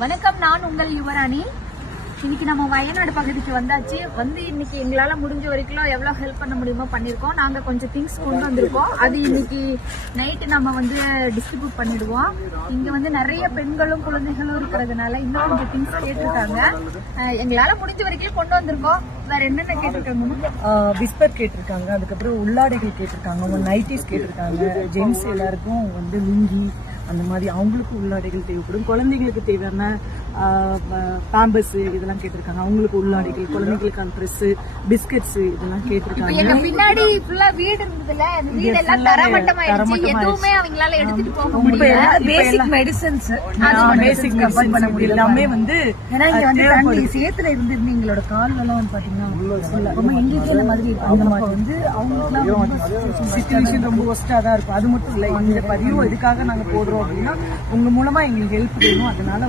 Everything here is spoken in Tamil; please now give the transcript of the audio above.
வணக்கம், நான் உங்கள் யுவராணி. இன்னைக்கு நம்ம வயநாடு பகுதிக்கு வந்தாச்சு. இன்னைக்கு எங்களால முடிஞ்ச வரைக்கும் எவ்வளவு ஹெல்ப் பண்ண முடியுமோ பண்ணிருக்கோம். நாங்க கொஞ்சம் திங்ஸ் கொண்டு வந்திருக்கோம். அது இன்னைக்கு நைட்டு நம்ம டிஸ்ட்ரிபியூட் பண்ணிடுவோம். இங்க நிறைய பெண்களும் குழந்தைகளும் இருக்கிறதுனால இன்னும் கொஞ்சம் திங்ஸ் கேட்டிருக்காங்க. எங்களால முடிஞ்ச வரைக்கும் கொண்டு வந்திருக்கோம். வேற என்னென்ன கேட்டிருக்காங்க? விஸ்பர் கேட்டிருக்காங்க, அதுக்கப்புறம் உள்ளாடைகள் கேட்டிருக்காங்க, நைட்டிஸ் கேட்டிருக்காங்க, ஜென்ஸ் எல்லாருக்கும் லுங்கி அந்த மாதிரி அவங்களுக்கு உள்ளாடைகள் தேவைப்படும். குழந்தைங்களுக்கு தேவையான பாம்பஸ் இதெல்லாம் கேட்டிருக்காங்க, அவங்களுக்கு உள்ளாடைகள், குழந்தைங்களுக்கான ட்ரெஸ், பிஸ்கட்ஸ் இதெல்லாம் கேட்டிருக்காங்க. பின்னாடி வீடு இருந்ததுல வீடெல்லாம் தரமட்டமாயிடுச்சு. எதுவுமே அவங்களால எடுத்துட்டு போக முடியல. பேசிக் மெடிசன்ஸ் பண்ண முடியல. எல்லாமே ஏன்னா இங்க தண்ணி சேத்துல இருந்து எங்களோட கால்வெல்லாம் பாத்தீங்கன்னா ரொம்ப இண்டிவிஜுவல் மாதிரி அவங்களுக்கு சிச்சுவேஷன் ரொம்ப ஒஸ்டா தான் இருக்கும். அது மட்டும் இல்ல, இந்த பதிவு எதுக்காக நாங்க போடுறோம் அப்படின்னா உங்க மூலமா எங்களுக்கு ஹெல்ப் வேணும். அதனால